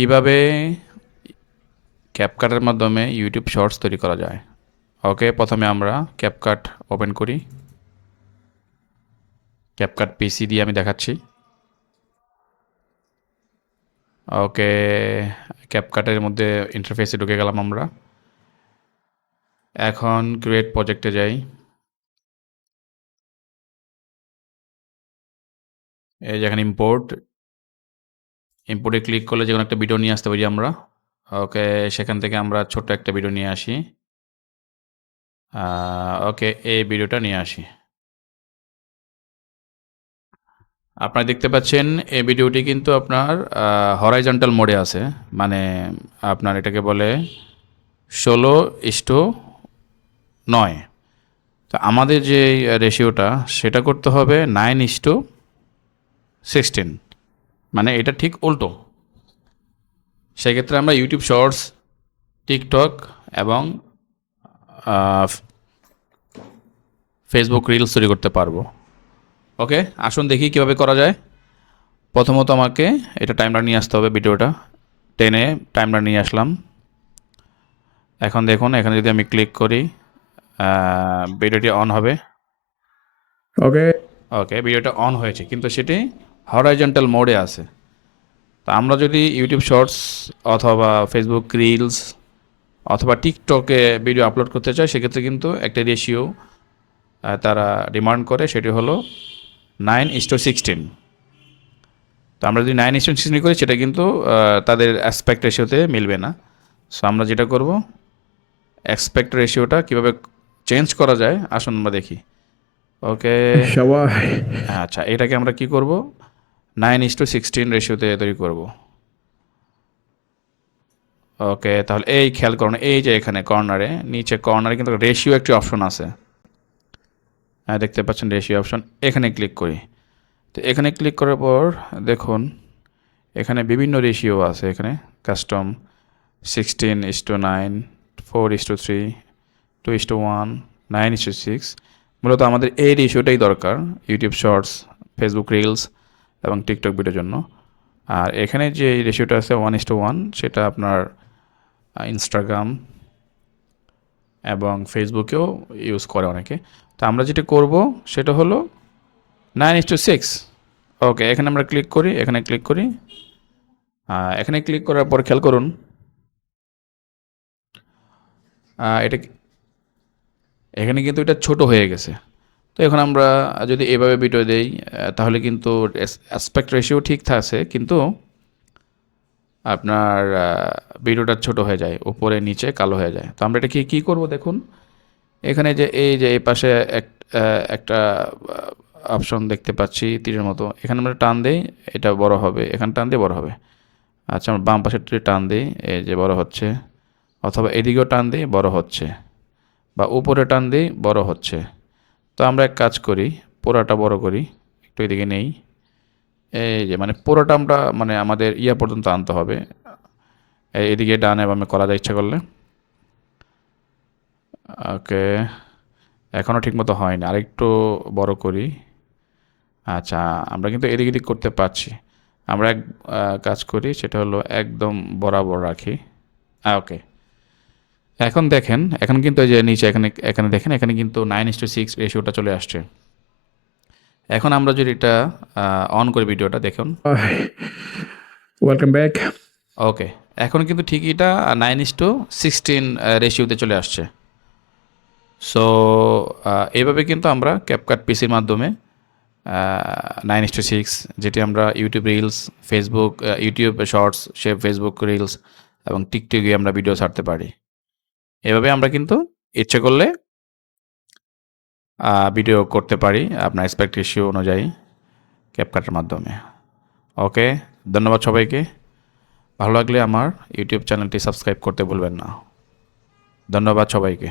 কিভাবে ক্যাপকাটের মাধ্যমে YouTube shorts তৈরি করা যায়। ওকে, প্রথমে আমরা ক্যাপকাট ওপেন করি। ক্যাপকাট পিসি দিয়ে আমি দেখাচ্ছি। ওকে, ক্যাপকাটের মধ্যে ইন্টারফেসে ঢুকে গেলাম আমরা। এখন ক্রিয়েট প্রজেক্টে যাই। এই যেখানে ইম্পোর্টে ক্লিক করলে যে কোনো একটা ভিডিও নিয়ে আসতে পারি আমরা। ওকে, সেখান থেকে আমরা ছোট্ট একটা ভিডিও নিয়ে আসি। ওকে, এই ভিডিওটা নিয়ে আসি। আপনারা দেখতে পাচ্ছেন এই ভিডিওটি কিন্তু আপনার হরাইজন্টাল মোডে আছে, মানে আপনার এটাকে বলে 16:9। তো আমাদের যে রেশিওটা সেটা করতে হবে 9:16, মানে এটা ঠিক উল্টো। সেক্ষেত্রে আমরা ইউটিউব শর্টস, টিকটক এবং ফেসবুক রিলস তৈরি করতে পারবো। ওকে, আসুন দেখি কীভাবে করা যায়। প্রথমত আমাকে এটা টাইমলাইন নিয়ে আসতে হবে, ভিডিওটা টেনে টাইমলাইন নিয়ে আসলাম। এখন দেখুন, এখানে যদি আমি ক্লিক করি ভিডিওটি অন হবে। ওকে, ওকে, ভিডিওটা অন হয়েছে, কিন্তু সেটি হরাইজন্টাল মোডে আছে। তা আমরা যদি ইউটিউব শর্টস অথবা ফেসবুক রিলস অথবা টিকটকে ভিডিও আপলোড করতে চাই, সেক্ষেত্রে কিন্তু একটা রেশিও তারা ডিমান্ড করে, সেটি হলো 9:16। তো আমরা যদি 9:16 করি, সেটা কিন্তু তাদের অ্যাসপেক্ট রেশিওতে মিলবে না। সো আমরা যেটা করব, অ্যাসপেক্ট রেশিওটা কীভাবে চেঞ্জ করা যায় আসুন আমরা দেখি। ওকে, সবাই আচ্ছা, এটাকে আমরা কি করব, 9:16 রেশিওতে তৈরি করব। ওকে, তাহলে এই খেয়াল করুন, এই যে এখানে কর্নারে, নিচে কর্নারে কিন্তু রেশিও একটি অপশন আছে। হ্যাঁ, দেখতে পাচ্ছেন রেশিও অপশন, এখানে ক্লিক করি। তো এখানে ক্লিক করার পর দেখুন এখানে বিভিন্ন রেশিও আছে। এখানে কাস্টম 16:9, 4:3, 2:1, 9:6। মূলত আমাদের এই রেশিওটাই দরকার ইউটিউব শর্টস, ফেসবুক রিলস এবং টিকটক ভিডিওর জন্য। আর এখানে যে রেশিওটা আছে 1:1, সেটা আপনার ইনস্টাগ্রাম এবং ফেসবুকেও ইউজ করে অনেকে। তো আমরা যেটা করব সেটা হলো 9:6। ওকে, এখানে আমরা ক্লিক করি, এখানে ক্লিক করি। এখানে ক্লিক করার পর খেয়াল করুন এটা এখানে কিন্তু এটা ছোট হয়ে গেছে। তো এখন আমরা যদি এভাবে ভিডিও দেই তাহলে কিন্তু অ্যাসপেক্ট রেশিও ঠিক থাকছে, কিন্তু আপনার ভিডিওটা ছোট হয়ে যায়, উপরে নিচে কালো হয়ে যায়। তো আমরা এটা কি করব দেখুন, এখানে যে এই পাশে একটা অপশন দেখতে পাচ্ছি তীরের মতো, এখানে আমরা টান দেই, এটা বড় হবে, এখানে টান দিয়ে বড় হবে। আচ্ছা, আমরা বাম পাশে টান দিই, এই যে বড় হচ্ছে, অথবা এদিকেও টান দিই, বড় হচ্ছে, বা উপরে টান দিই, বড় হচ্ছে। তো আমরা এক কাজ করি, পুরাটা বড় করি, একটু এদিকে নেই। এই যে মানে পুরোটা আমরা মানে আমাদের পর্যন্ত আনতে হবে, এদিকে ডানে বামে করা যায় ইচ্ছা করলে। ওকে, এখনও ঠিকমতো হয়নি, আরেকটু বড় করি। আচ্ছা, আমরা কিন্তু এদিক এদিক করতে পারছি। আমরা এক কাজ করি, সেটা হলো একদম বরাবর রাখি। ওকে, এখন দেখেন, এখন কিন্তু এই যে নিচে এখানে এখানে দেখেন, এখানে কিন্তু 9:6 রেশিওটা চলে আসছে। এখন আমরা যদি এটা অন করি, ভিডিওটা দেখুন। Welcome back. ওকে, এখন কিন্তু ঠিকই এটা 9:16 রেশিওতে চলে আসছে। সো এইভাবে কিন্তু আমরা ক্যাপকাট পিসির মাধ্যমে 9:6, যেটি আমরা YouTube reels, Facebook YouTube shorts, সে ফেসবুক রিলস এবং টিকটকে আমরা ভিডিও ছাড়তে পারি। এভাবে আমরা কিন্তু ইচ্ছে করলে ভিডিও করতে পারি আপনার অ্যাসপেক্ট রেশিও অনুযায়ী ক্যাপকাটের মাধ্যমে। ওকে, ধন্যবাদ সবাইকে। ভালো লাগলে আমার ইউটিউব চ্যানেলটি সাবস্ক্রাইব করতে ভুলবেন না। ধন্যবাদ সবাইকে।